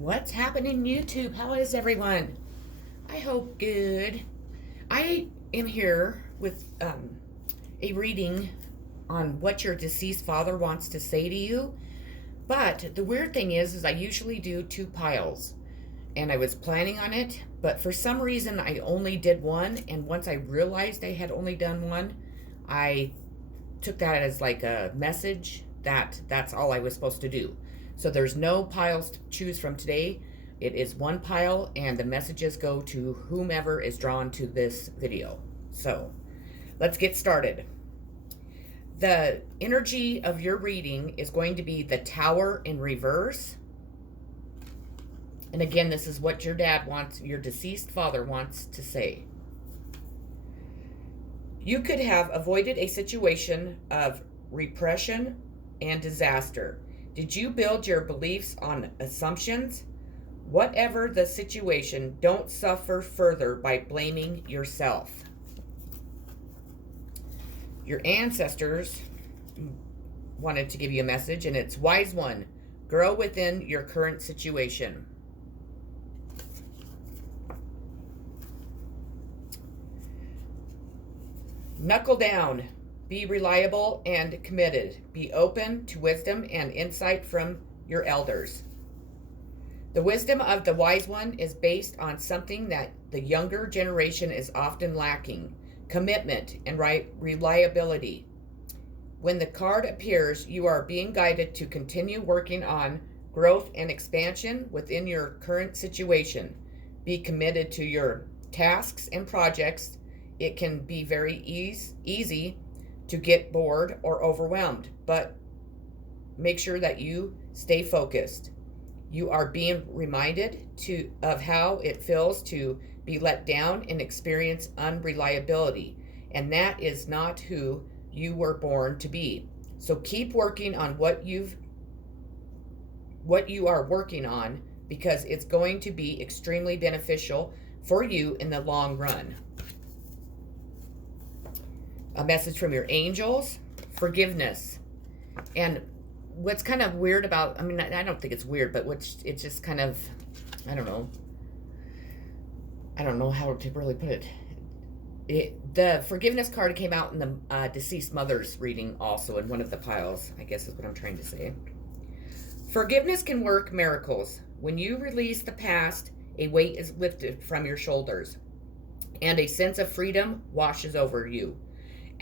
What's happening YouTube? How is everyone? I hope good. I am here with a reading on what your deceased father wants to say to you. But the weird thing is I usually do two piles. And I was planning on it, but for some reason I only did one. And once I realized I had only done one, I took that as like a message that that's all I was supposed to do. So there's no piles to choose from today. It is one pile, and the messages go to whomever is drawn to this video. So let's get started. The energy of your reading is going to be the Tower in reverse. And again, this is what your dad wants, your deceased father wants to say. You could have avoided a situation of repression and disaster. Did you build your beliefs on assumptions? Whatever the situation, don't suffer further by blaming yourself. Your ancestors wanted to give you a message, and it's wise one. Grow within your current situation. Knuckle down. Be reliable and committed. Be open to wisdom and insight from your elders. The wisdom of the wise one is based on something that the younger generation is often lacking: commitment and reliability. When the card appears, you are being guided to continue working on growth and expansion within your current situation. Be committed to your tasks and projects. It can be very easy to get bored or overwhelmed, but make sure that you stay focused. You are being reminded of how it feels to be let down and experience unreliability, and that is not who you were born to be. So keep working on what you are working on, because it's going to be extremely beneficial for you in the long run. A message from your angels: forgiveness. And what's kind of weird about, I don't think it's weird, but it's just kind of, I don't know how to really put it. The forgiveness card came out in the deceased mother's reading also in one of the piles, I guess is what I'm trying to say. Forgiveness can work miracles. When you release the past, a weight is lifted from your shoulders, and a sense of freedom washes over you.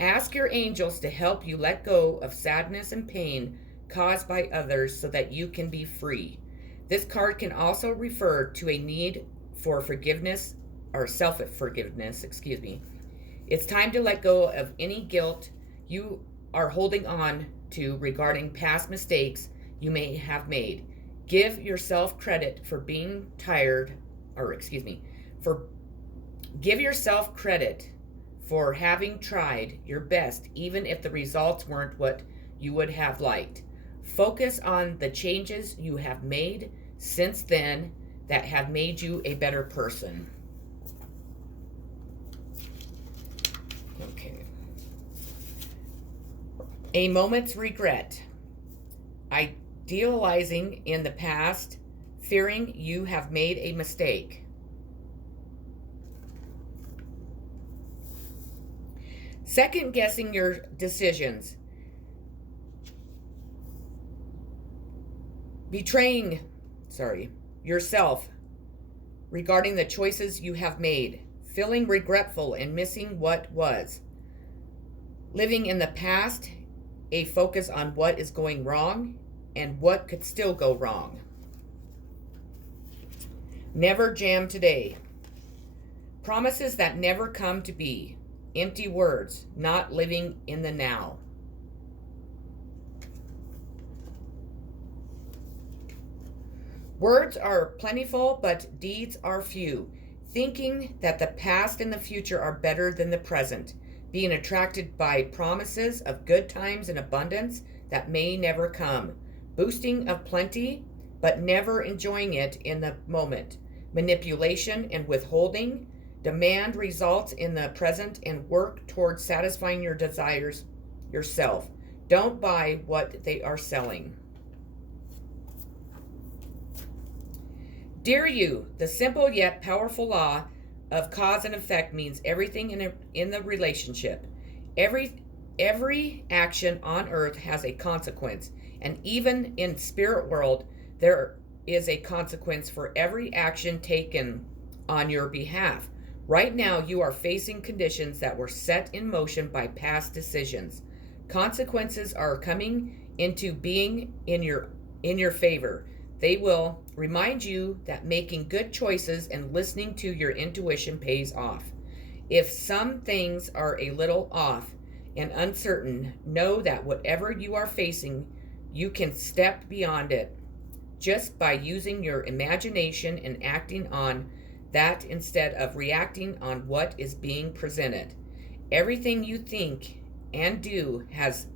Ask your angels to help you let go of sadness and pain caused by others so that you can be free. This card can also refer to a need for forgiveness or self-forgiveness, It's time to let go of any guilt you are holding on to regarding past mistakes you may have made. Give yourself credit for being give yourself credit for having tried your best, even if the results weren't what you would have liked. Focus on the changes you have made since then that have made you a better person. Okay. A moment's regret. Idealizing in the past, fearing you have made a mistake. Second guessing your decisions. Betraying yourself regarding the choices you have made. Feeling regretful and missing what was. Living in the past, a focus on what is going wrong and what could still go wrong. Never jam today. Promises that never come to be. Empty words, not living in the now. Words are plentiful, but deeds are few. Thinking that the past and the future are better than the present. Being attracted by promises of good times and abundance that may never come. Boasting of plenty, but never enjoying it in the moment. Manipulation and withholding. Demand results in the present and work towards satisfying your desires yourself. Don't buy what they are selling. Dear you, the simple yet powerful law of cause and effect means everything in the relationship. Every action on earth has a consequence, and even in spirit world there is a consequence for every action taken on your behalf. Right now you are facing conditions that were set in motion by past decisions. Consequences are coming into being in your favor. They will remind you that making good choices and listening to your intuition pays off. If some things are a little off and uncertain, know that whatever you are facing, you can step beyond it just by using your imagination and acting on that instead of reacting on what is being presented. Everything you think and do has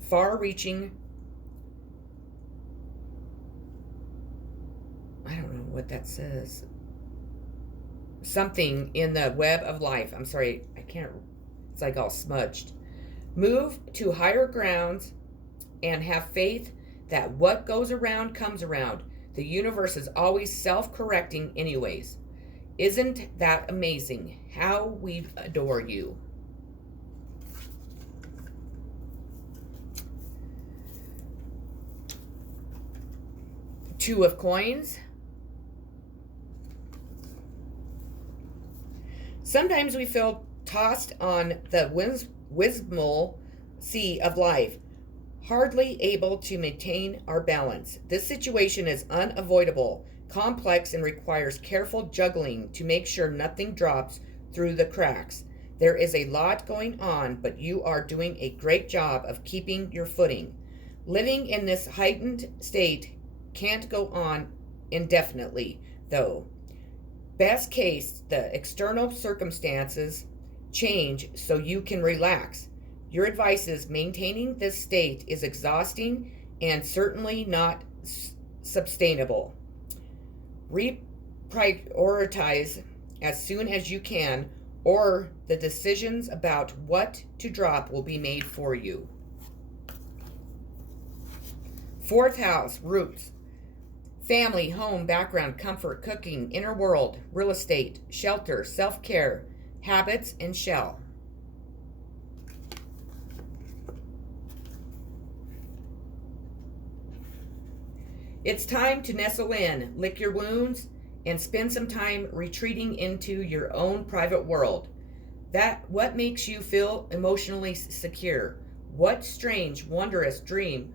far-reaching, I don't know what that says, something in the web of life. I'm sorry, I can't, it's like all smudged. Move to higher grounds and have faith that what goes around comes around. The universe is always self-correcting anyways. Isn't that amazing? How we adore you. Two of Coins. Sometimes we feel tossed on the whimsical sea of life, hardly able to maintain our balance. This situation is unavoidable, complex, and requires careful juggling to make sure nothing drops through the cracks. There is a lot going on, but you are doing a great job of keeping your footing. Living in this heightened state can't go on indefinitely, though. Best case, the external circumstances change so you can relax. Your advice is maintaining this state is exhausting and certainly not sustainable. Reprioritize as soon as you can, or the decisions about what to drop will be made for you. Fourth house, roots. Family, home, background, comfort, cooking, inner world, real estate, shelter, self-care, habits, and shell. It's time to nestle in, lick your wounds, and spend some time retreating into your own private world. What makes you feel emotionally secure? What strange, wondrous dreams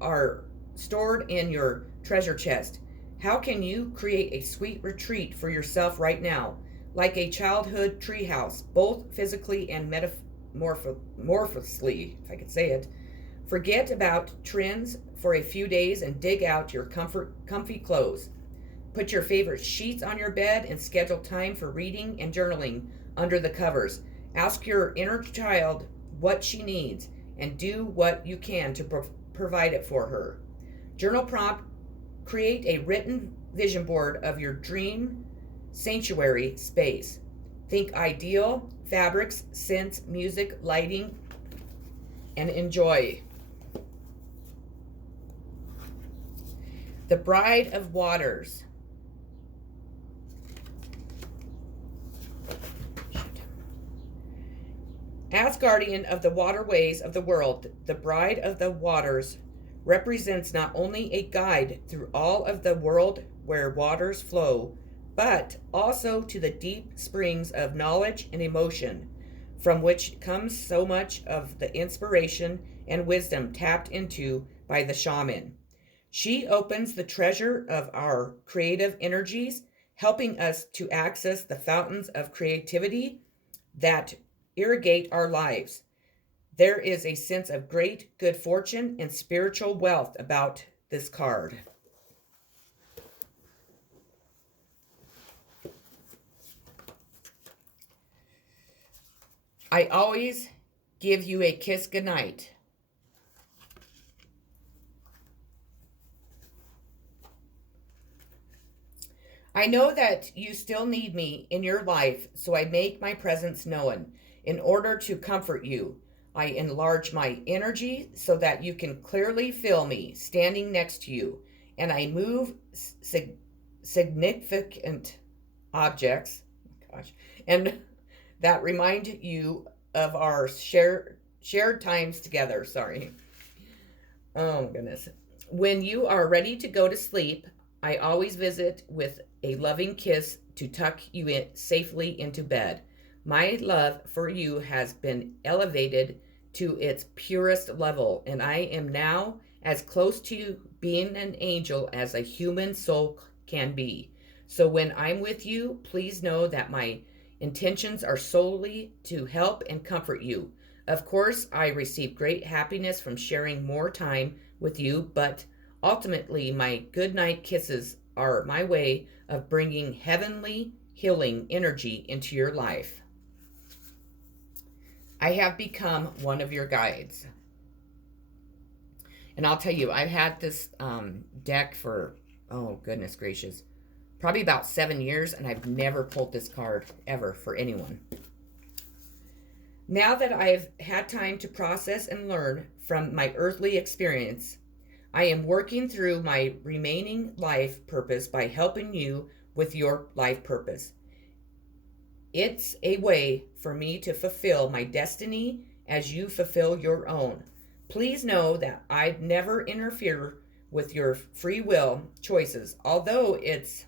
are stored in your treasure chest? How can you create a sweet retreat for yourself right now, like a childhood treehouse, both physically and metamorphously, if I could say it? Forget about trends for a few days and dig out your comfy clothes. Put your favorite sheets on your bed and schedule time for reading and journaling under the covers. Ask your inner child what she needs and do what you can to provide it for her. Journal prompt: create a written vision board of your dream sanctuary space. Think ideal fabrics, scents, music, lighting, and enjoy. The Bride of Waters. As guardian of the waterways of the world, the Bride of the Waters represents not only a guide through all of the world where waters flow, but also to the deep springs of knowledge and emotion, from which comes so much of the inspiration and wisdom tapped into by the shaman. She opens the treasure of our creative energies, helping us to access the fountains of creativity that irrigate our lives. There is a sense of great good fortune and spiritual wealth about this card. I always give you a kiss goodnight. I know that you still need me in your life, so I make my presence known. In order to comfort you, I enlarge my energy so that you can clearly feel me standing next to you, and I move significant objects, and that remind you of our shared times together. Sorry. Oh, goodness. When you are ready to go to sleep, I always visit with a loving kiss to tuck you in safely into bed. My love for you has been elevated to its purest level, and I am now as close to being an angel as a human soul can be. So when I'm with you, please know that my intentions are solely to help and comfort you. Of course, I receive great happiness from sharing more time with you, but ultimately, my goodnight kisses are my way of bringing heavenly healing energy into your life. I have become one of your guides. And I'll tell you, I've had this deck for, oh, goodness gracious, probably about 7 years, and I've never pulled this card ever for anyone. Now that I've had time to process and learn from my earthly experience, I am working through my remaining life purpose by helping you with your life purpose. It's a way for me to fulfill my destiny as you fulfill your own. Please know that I'd never interfere with your free will choices, although it's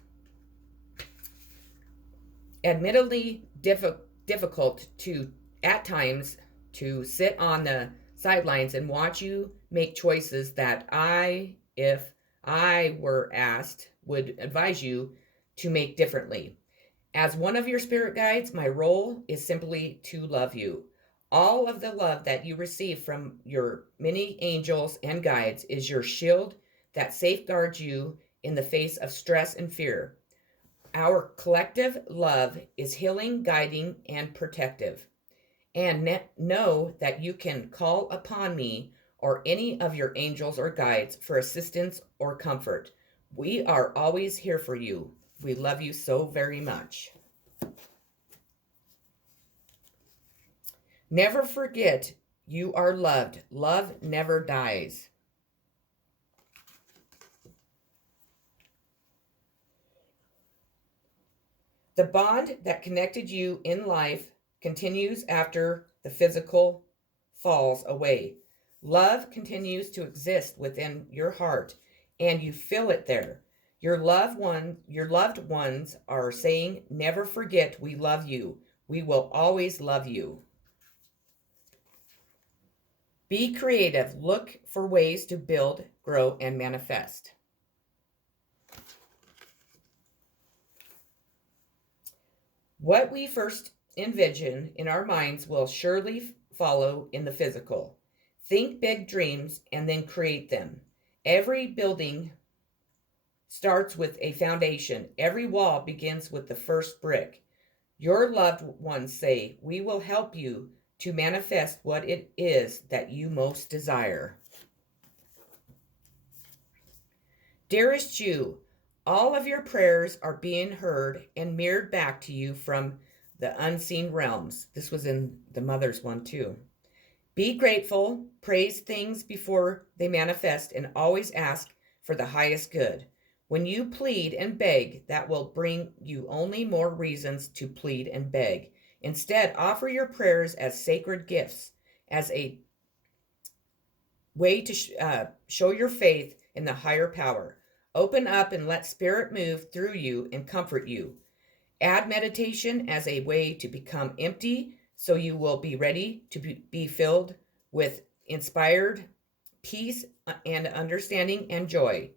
admittedly difficult to, at times, to sit on the sidelines and watch you make choices that I, if I were asked, would advise you to make differently. As one of your spirit guides, my role is simply to love you. All of the love that you receive from your many angels and guides is your shield that safeguards you in the face of stress and fear. Our collective love is healing, guiding, and protective. And know that you can call upon me or any of your angels or guides for assistance or comfort. We are always here for you. We love you so very much. Never forget you are loved. Love never dies. The bond that connected you in life continues after the physical falls away. Love continues to exist within your heart, and you feel it there. Your loved ones are saying, never forget we love you. We will always love you. Be creative. Look for ways to build, grow, and manifest. What we first envision in our minds will surely follow in the physical. Think big dreams and then create them. Every building starts with a foundation. Every wall begins with the first brick. Your loved ones say, we will help you to manifest what it is that you most desire. Dearest you, all of your prayers are being heard and mirrored back to you from the unseen realms. This was in the mother's one too. Be grateful, praise things before they manifest, and always ask for the highest good. When you plead and beg, that will bring you only more reasons to plead and beg. Instead, offer your prayers as sacred gifts, as a way to show your faith in the higher power. Open up and let Spirit move through you and comfort you. Add meditation as a way to become empty so you will be ready to be filled with inspired peace and understanding and joy.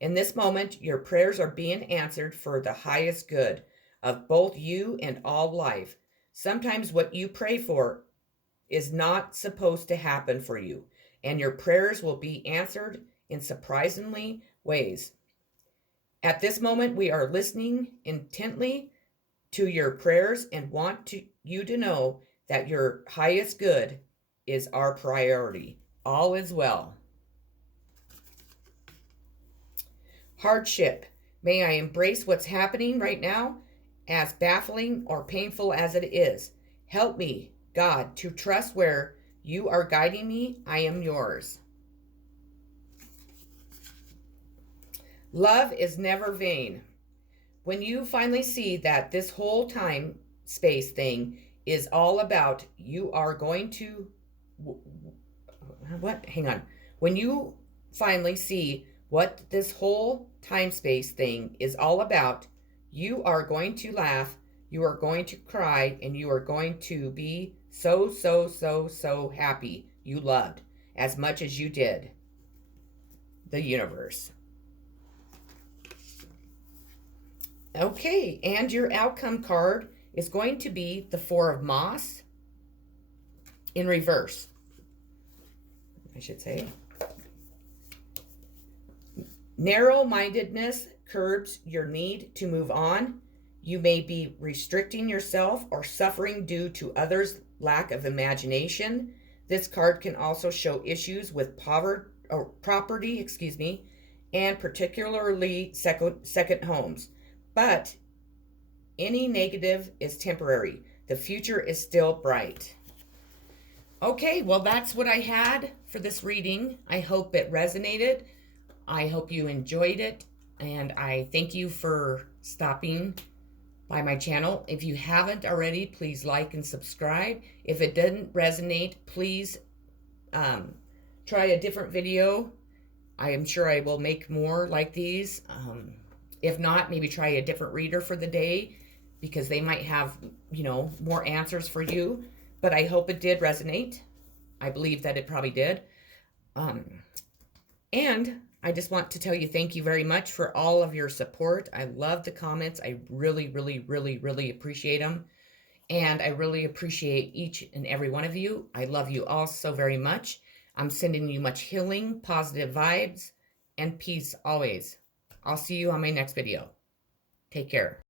In this moment, your prayers are being answered for the highest good of both you and all life. Sometimes what you pray for is not supposed to happen for you, and your prayers will be answered in surprisingly ways. At this moment, we are listening intently to your prayers and want you to know that your highest good is our priority. All is well. Hardship. May I embrace what's happening right now, as baffling or painful as it is. Help me, God, to trust where you are guiding me. I am yours. Love is never vain. when you finally see that this whole time space thing is all about you are going to what? Hang on. When you finally see what this whole time space thing is all about, you are going to laugh, you are going to cry, and you are going to be so, so, so, so happy you loved as much as you did the universe. Okay, and your outcome card is going to be the Four of Moss in reverse, I should say. Narrow-mindedness curbs your need to move on. You may be restricting yourself or suffering due to others' lack of imagination. This card can also show issues with property, and particularly second homes. But any negative is temporary. The future is still bright. Okay, well, that's what I had for this reading. I hope it resonated. I hope you enjoyed it. And I thank you for stopping by my channel. If you haven't already, please like and subscribe. If it didn't resonate, please try a different video. I am sure I will make more like these. If not, maybe try a different reader for the day because they might have, more answers for you. But I hope it did resonate. I believe that it probably did. And I just want to tell you thank you very much for all of your support. I love the comments. I really, really, really, really appreciate them. And I really appreciate each and every one of you. I love you all so very much. I'm sending you much healing, positive vibes, and peace always. I'll see you on my next video. Take care.